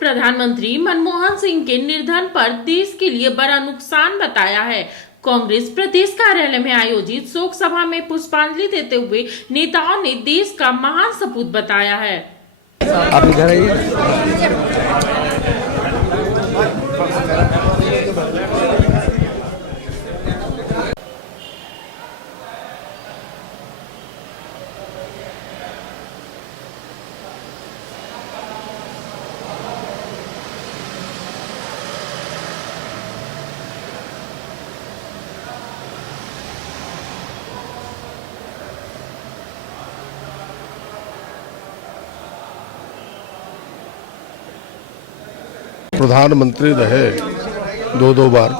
प्रधानमंत्री मनमोहन सिंह के निधन पर देश के लिए बड़ा नुकसान बताया है। कांग्रेस प्रदेश कार्यालय में आयोजित शोक सभा में पुष्पांजलि देते हुए नेताओं ने देश का महान सपूत बताया है। आप इधर आइए। प्रधानमंत्री रहे दो बार,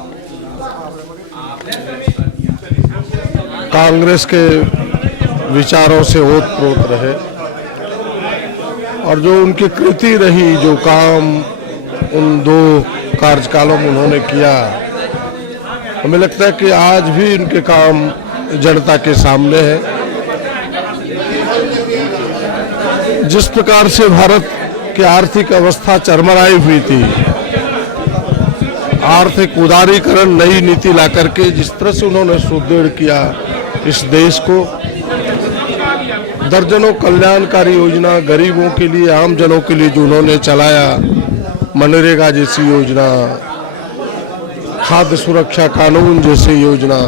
कांग्रेस के विचारों से ओतप्रोत रहे और जो उनकी कृति रही, जो काम उन दो कार्यकालों में उन्होंने किया, हमें लगता है कि आज भी उनके काम जनता के सामने है। जिस प्रकार से भारत की आर्थिक अवस्था चरमराई हुई थी, आर्थिक उदारीकरण नई नीति ला करके जिस तरह से उन्होंने सुदृढ़ किया इस देश को, दर्जनों कल्याणकारी योजना गरीबों के लिए, आम जनों के लिए जो उन्होंने चलाया, मनरेगा जैसी योजना, खाद्य सुरक्षा कानून जैसी योजना,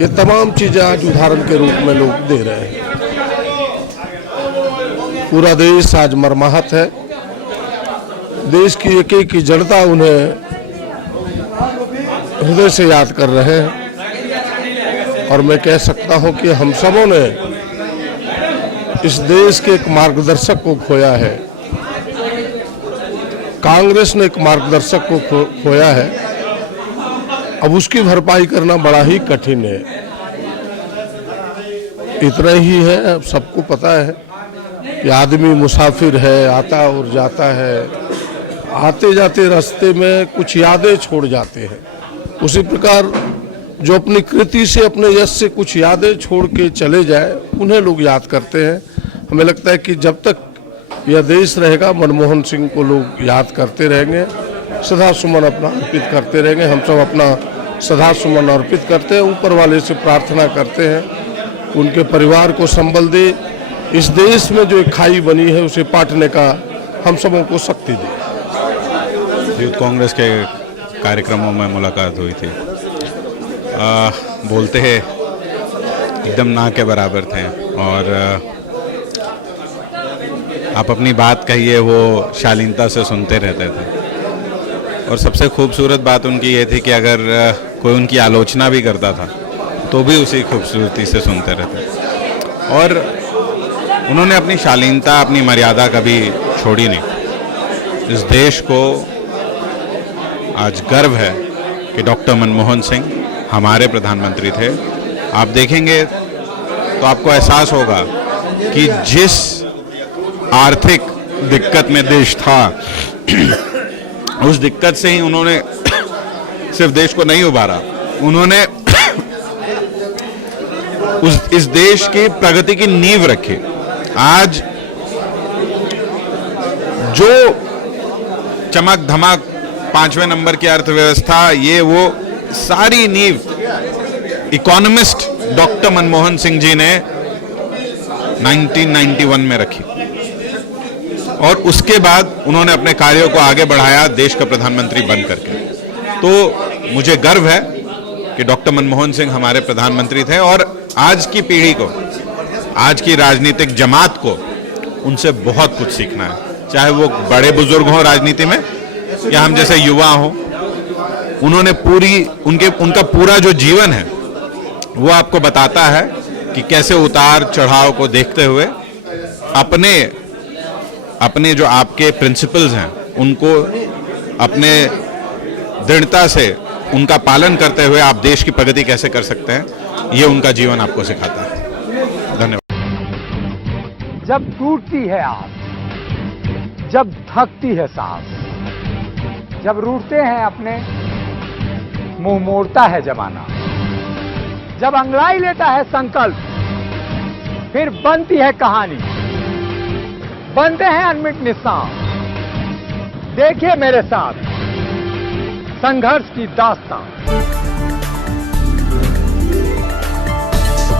ये तमाम चीजें आज उदाहरण के रूप में लोग दे रहे हैं। पूरा देश आज मर्माहत है। देश की एक जनता उन्हें हृदय से याद कर रहे हैं और मैं कह सकता हूं कि हम सबों ने इस देश के एक मार्गदर्शक को खोया है। कांग्रेस ने एक मार्गदर्शक को खोया है। अब उसकी भरपाई करना बड़ा ही कठिन है। इतना ही है, अब सबको पता है कि आदमी मुसाफिर है, आता और जाता है, आते जाते रास्ते में कुछ यादें छोड़ जाते हैं। उसी प्रकार जो अपनी कृति से, अपने यश से कुछ यादें छोड़ के चले जाए, उन्हें लोग याद करते हैं। हमें लगता है कि जब तक यह देश रहेगा, मनमोहन सिंह को लोग याद करते रहेंगे, सदा सुमन अपना अर्पित करते रहेंगे। हम सब अपना सदा सुमन अर्पित करते हैं, ऊपर वाले से प्रार्थना करते हैं उनके परिवार को संबल दे, इस देश में जो एक खाई बनी है उसे पाटने का हम सबों को शक्ति दे। यूथ कांग्रेस के कार्यक्रमों में मुलाकात हुई थी। बोलते हैं एकदम ना के बराबर थे और आप अपनी बात कहिए वो शालीनता से सुनते रहते थे। और सबसे खूबसूरत बात उनकी ये थी कि अगर कोई उनकी आलोचना भी करता था तो भी उसी खूबसूरती से सुनते रहते। और उन्होंने अपनी शालीनता, अपनी मर्यादा कभी छोड़ी नहीं। इस देश को आज गर्व है कि डॉक्टर मनमोहन सिंह हमारे प्रधानमंत्री थे। आप देखेंगे तो आपको एहसास होगा कि जिस आर्थिक दिक्कत में देश था, उस दिक्कत से ही उन्होंने सिर्फ देश को नहीं उबारा, उन्होंने इस देश की प्रगति की नींव रखी। आज जो चमक धमक 5वें नंबर की अर्थव्यवस्था, ये वो सारी नींव इकोनॉमिस्ट डॉक्टर मनमोहन सिंह जी ने 1991 में रखी और उसके बाद उन्होंने अपने कार्यों को आगे बढ़ाया देश का प्रधानमंत्री बन करके। तो मुझे गर्व है कि डॉक्टर मनमोहन सिंह हमारे प्रधानमंत्री थे और आज की पीढ़ी को, आज की राजनीतिक जमात को उनसे बहुत कुछ सीखना है। चाहे वो बड़े बुजुर्ग हों राजनीति में या हम जैसे युवा हों, उन्होंने उनका पूरा जो जीवन है वो आपको बताता है कि कैसे उतार चढ़ाव को देखते हुए अपने जो आपके प्रिंसिपल्स हैं उनको अपने दृढ़ता से उनका पालन करते हुए आप देश की प्रगति कैसे कर सकते हैं, ये उनका जीवन आपको सिखाता है। धन्यवाद। जब टूटती है आस, जब थकती है सांस, जब रूठते हैं अपने, मुंह मोड़ता है जमाना, जब अंगड़ाई लेता है संकल्प, फिर बनती है कहानी, बनते हैं अनमिट निशान, देखिए मेरे साथ संघर्ष की दास्तां।